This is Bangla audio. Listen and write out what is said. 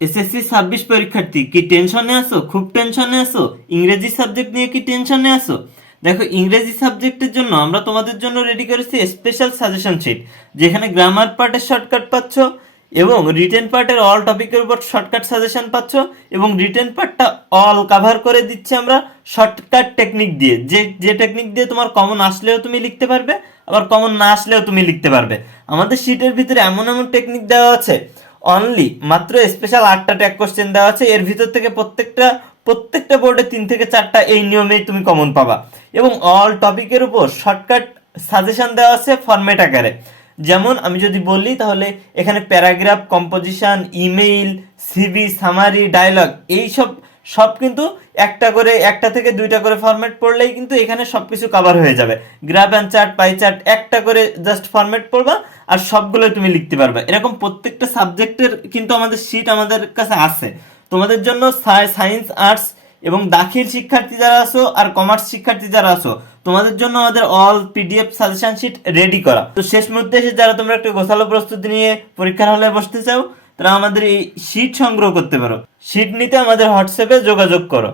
এসএসসি 26 পরীক্ষার্থী কি টেনশনে আছো? খুব টেনশনে আছো? ইংরেজি সাবজেক্ট নিয়ে কি টেনশনে আছো? দেখো, ইংরেজি সাবজেক্টের জন্য আমরা তোমাদের জন্য রেডি করেছি স্পেশাল সাজেশন শিট, যেখানে গ্রামার পার্টের শর্টকাট পাচ্ছ এবং রিটেন পার্টের অল টপিকের উপর শর্টকাট সাজেশন পাচ্ছ, এবং রিটেন পার্টটা অল কভার করে দিচ্ছি আমরা শর্টকাট টেকনিক দিয়ে, যে যে টেকনিক দিয়ে তোমার কমন আসলেও তুমি লিখতে পারবে, আবার কমন না আসলেও তুমি লিখতে পারবে। আমাদের শিটের ভিতরে এমন এমন টেকনিক দেওয়া আছে, অনলি মাত্র স্পেশাল 8টা ট্যাগ কোশ্চেন দেওয়া আছে, এর ভিতর থেকে প্রত্যেকটা বোর্ডে 3 থেকে 4টা এই নিয়মেই তুমি কমন পাবা, এবং অল টপিকের উপর শর্টকাট সাজেশন দেওয়া আছে ফরম্যাট আকারে। যেমন আমি যদি বলি, তাহলে এখানে paragraph, composition, email, CV, summary, dialogue, এই সব কিন্তু একটা থেকে দুইটা করে ফরম্যাট পড়লেই কিন্তু এখানে সবকিছু কভার হয়ে যাবে। Graph and chart, pie chart, একটা করে জাস্ট ফরম্যাট পড়বা আর সবগুলোই তুমি লিখতে পারবে। এরকম প্রত্যেকটা সাবজেক্টের কিন্তু আমাদের শীট আমাদের কাছে আছে। তোমাদের জন্য সায়েন্স, আর্টস এবং দাখিল শিক্ষার্থী যারা আছো আর কমার্স শিক্ষার্থী যারা আছো, তোমাদের জন্য আমাদের all PDF suggestion sheet ready করা। তো শেষ মুহূর্তে এসে যারা তোমরা একটু গোছালো প্রস্তুতি নিয়ে পরীক্ষার হলে বসতে চাও, তারা আমাদের এই শিট সংগ্রহ করতে পারো। শিট নিতে আমাদের হোয়াটসঅ্যাপে যোগাযোগ করো।